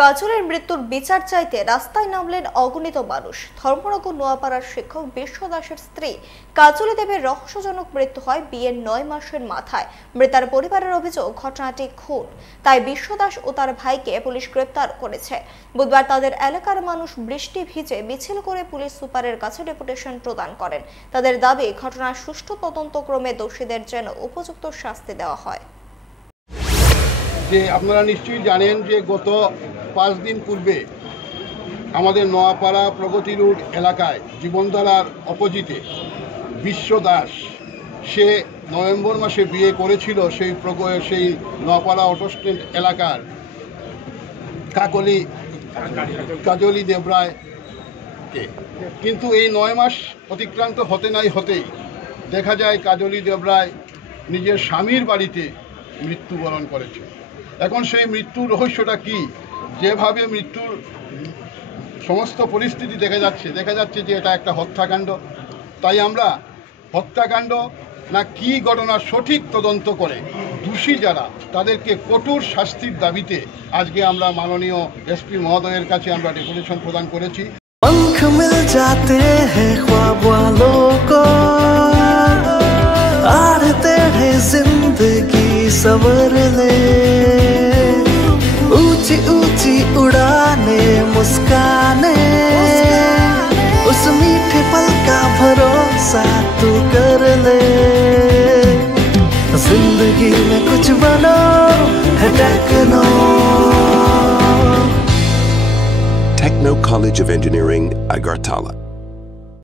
কাজলের মৃত্যুর বিচার চাইতে রাস্তায় নামলেন অগণিত মানুষ। ধর্মনগর নোয়াপাড়ার শিক্ষক বিশ্ব দাসের স্ত্রী কাজলি দেবের রহস্যজনক মৃত্যু হয় বিয়ের ৯ মাসের মাথায়। মৃতার পরিবারের অভিযোগ ঘটনাটি খুন, তাই বিশ্ব দাস ও তার ভাইকে পুলিশ গ্রেপ্তার করেছে। বুধবার তাদের এলাকার মানুষ বৃষ্টি ভিজে মিছিল করে পুলিশ সুপারের কাছে ডেপুটেশন প্রদান করেন। তাদের দাবি, ঘটনার সুষ্ঠু তদন্তক্রমে দোষীদের যেন উপযুক্ত শাস্তি দেওয়া হয়। যে আপনারা নিশ্চয়ই জানেন যে গত 5 দিন পূর্বে আমাদের নোয়াপাড়া প্রগতি রোড এলাকায় জীবনধারার অপোজিটে বিশ্ব দাস, সে নভেম্বর মাসে বিয়ে করেছিল সেই নোয়াপাড়া অটো স্ট্যান্ড এলাকার কাজলি দেবরায়কে। কিন্তু এই 9 মাস অতিক্রান্ত হতেই দেখা যায় কাজলি দেবরায় নিজের স্বামীর বাড়িতে মৃত্যুবরণ করেছে। এখন সেই মৃত্যুর রহস্যটা কি? যেভাবে মৃত্যুর সমস্ত পরিস্থিতি দেখা যাচ্ছে যে এটা একটা হত্যাকাণ্ড। তাই আমরা হত্যাকাণ্ড না কি ঘটনার সঠিক তদন্ত করে দোষী যারা তাদেরকে কঠোর শাস্তির দাবিতে আজকে আমরা মাননীয় এসপি মহোদয়ের কাছে আমরা ডেপুটেশন প্রদান করেছি। पंख मिल जाते हैं ख्वाब वालों को, आड़ते हैं जिंदगी सवर ले, ऊंची ऊंची उड़ाने मुस्काने, उस मीठे पल का भरोसा तू कर ले। जिंदगी में कुछ बनो है Techno College of Engineering, Agartala.